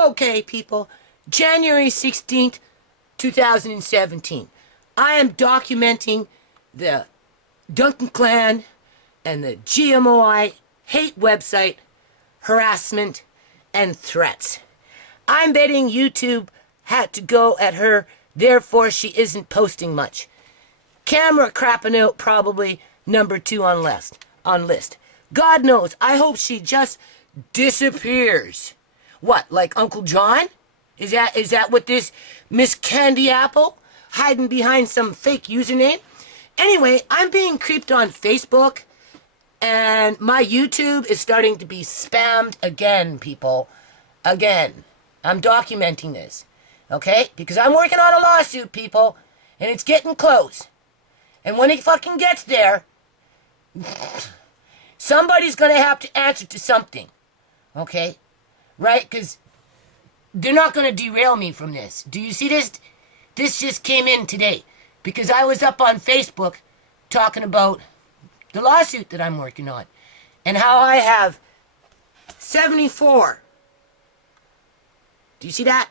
Okay, people. January 16th, 2017. I am documenting the Duncan clan and the GOMI hate website, harassment, and threats. I'm betting YouTube had to go at her, therefore she isn't posting much. Camera crapping out probably number 2 on list. God knows, I hope she just disappears. What, like Uncle John? Is that what this Miss Candy Apple hiding behind some fake username? Anyway, I'm being creeped on Facebook, and my YouTube is starting to be spammed again, people. Again. I'm documenting this, okay? Because I'm working on a lawsuit, people, and it's getting close. And when it fucking gets there, somebody's going to have to answer to something, okay? Right? Because they're not going to derail me from this. Do you see this? This just came in today because I was up on Facebook talking about the lawsuit that I'm working on and how I have 74. Do you see that?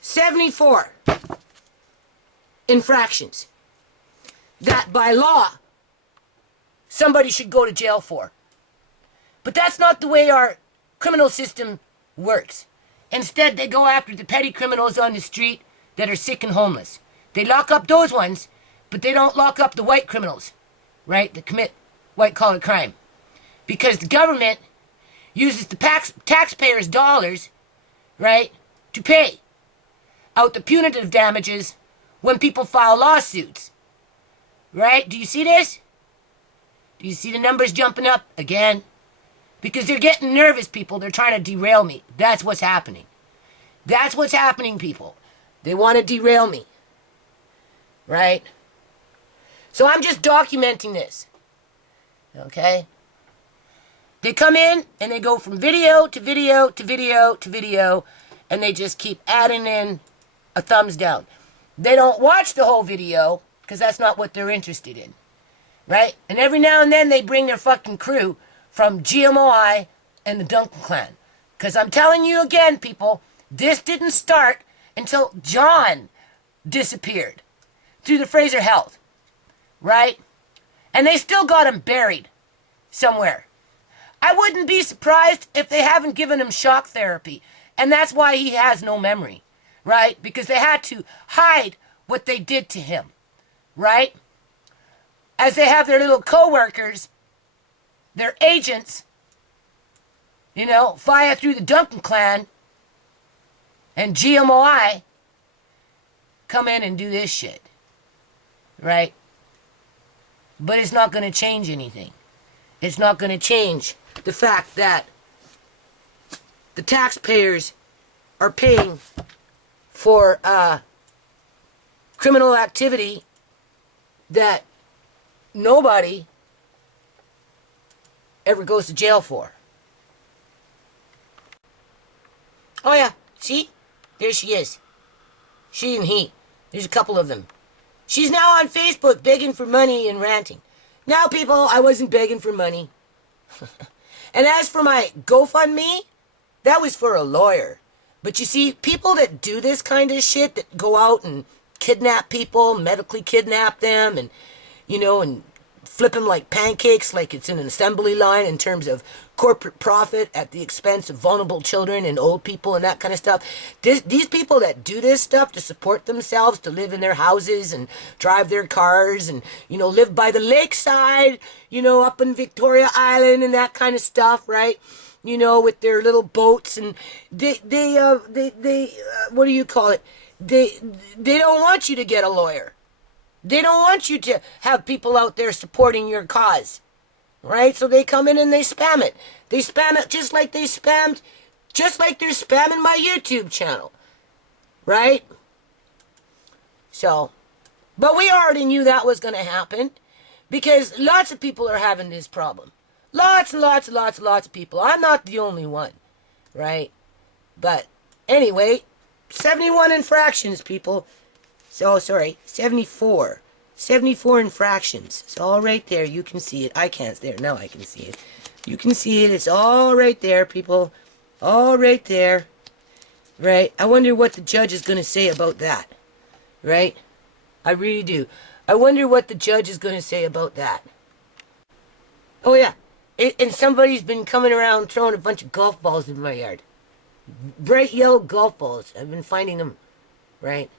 74 infractions that by law somebody should go to jail for. But that's not the way our criminal system works. Instead, they go after the petty criminals on the street that are sick and homeless. They lock up those ones, but they don't lock up the white criminals, right, that commit white-collar crime. Because the government uses the taxpayers' dollars, right, to pay out the punitive damages when people file lawsuits. Right? Do you see this? Do you see the numbers jumping up again? Because they're getting nervous, people. They're trying to derail me. That's what's happening. That's what's happening, people. They want to derail me. Right? So I'm just documenting this. Okay? They come in and they go from video to video to video to video, and they just keep adding in a thumbs down. They don't watch the whole video because that's not what they're interested in. Right? And every now and then they bring their fucking crew from GMOI and the Duncan clan. Because I'm telling you again, people, this didn't start until John disappeared through the Fraser Health. Right? And they still got him buried somewhere. I wouldn't be surprised if they haven't given him shock therapy. And that's why he has no memory. Right? Because they had to hide what they did to him. Right? As they have their little co-workers, their agents, you know, via through the Duncan clan and GMOI, come in and do this shit. Right? But it's not going to change anything. It's not going to change the fact that the taxpayers are paying for criminal activity that nobody ever goes to jail for. Oh yeah, see? There she is. She and he. There's a couple of them. She's now on Facebook begging for money and ranting. Now, people, I wasn't begging for money. And as for my GoFundMe, that was for a lawyer. But you see, people that do this kind of shit, that go out and kidnap people, medically kidnap them, and, you know, and flip them like pancakes, like it's in an assembly line in terms of corporate profit at the expense of vulnerable children and old people and that kind of stuff. These people that do this stuff to support themselves, to live in their houses and drive their cars and, you know, live by the lakeside, you know, up in Victoria Island and that kind of stuff, right? You know, with their little boats, and they what do you call it? They don't want you to get a lawyer. They don't want you to have people out there supporting your cause, right? So they come in and they spam it. They spam it just like they're spamming my YouTube channel, right? So, but we already knew that was going to happen because lots of people are having this problem. Lots and lots and lots and lots of people. I'm not the only one, right? But anyway, 71 infractions, people. So, sorry, 74. 74 infractions. It's all right there. You can see it. I can't. There, now I can see it. You can see it. It's all right there, people. All right there. Right? I wonder what the judge is going to say about that. Right? I really do. I wonder what the judge is going to say about that. Oh, yeah. And somebody's been coming around throwing a bunch of golf balls in my yard. Bright yellow golf balls. I've been finding them. Right?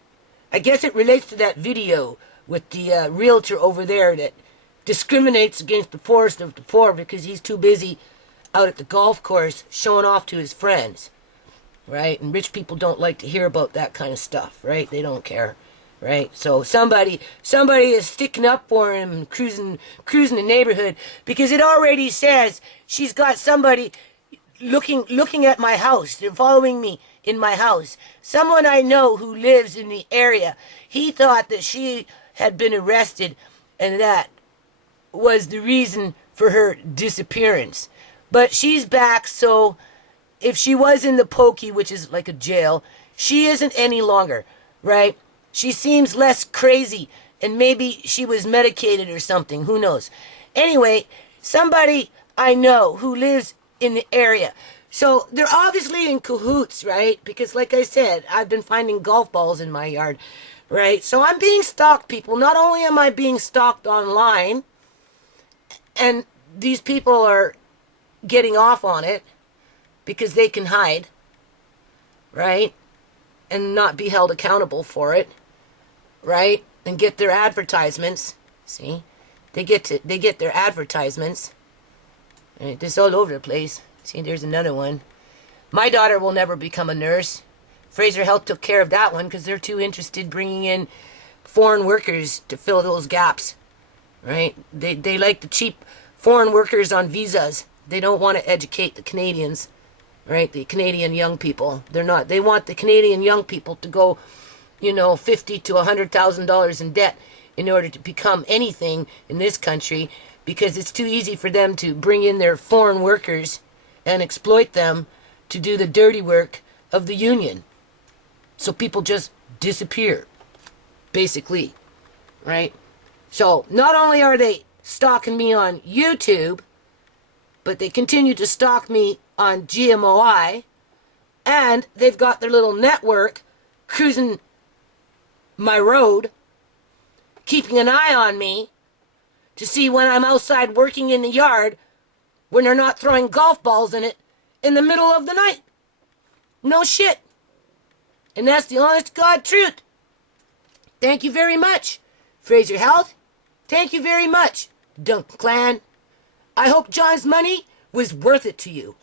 I guess it relates to that video with the realtor over there that discriminates against the poorest of the poor because he's too busy out at the golf course showing off to his friends. Right? And rich people don't like to hear about that kind of stuff. Right? They don't care. Right? So somebody is sticking up for him and cruising the neighborhood because it already says she's got somebody looking at my house. They're following me in my house. Someone I know who lives in the area. He thought that she had been arrested and that was the reason for her disappearance. But she's back, so if she was in the pokey, which is like a jail, she isn't any longer, right? She seems less crazy, and maybe she was medicated or something. Who knows? Anyway, somebody I know who lives in the area. So they're obviously in cahoots, right? Because like I said, I've been finding golf balls in my yard, right? So I'm being stalked, people. Not only am I being stalked online, and these people are getting off on it because they can hide, right? And not be held accountable for it. Right? And get their advertisements. See? They get their advertisements. Right? This all over the place. See, there's another one. My daughter will never become a nurse. Fraser Health took care of that one because they're too interested bringing in foreign workers to fill those gaps. Right? They like the cheap foreign workers on visas. They don't want to educate the Canadians. Right? The Canadian young people. They want the Canadian young people to go, $50,000 to $100,000 in debt in order to become anything in this country because it's too easy for them to bring in their foreign workers and exploit them to do the dirty work of the union. So people just disappear, basically, right? So not only are they stalking me on YouTube, but they continue to stalk me on GMOI, and they've got their little network cruising my road, keeping an eye on me to see when I'm outside working in the yard when they're not throwing golf balls in it in the middle of the night. No shit. And that's the honest to God truth. Thank you very much, Fraser Health. Thank you very much, Duncan Clan. I hope John's money was worth it to you.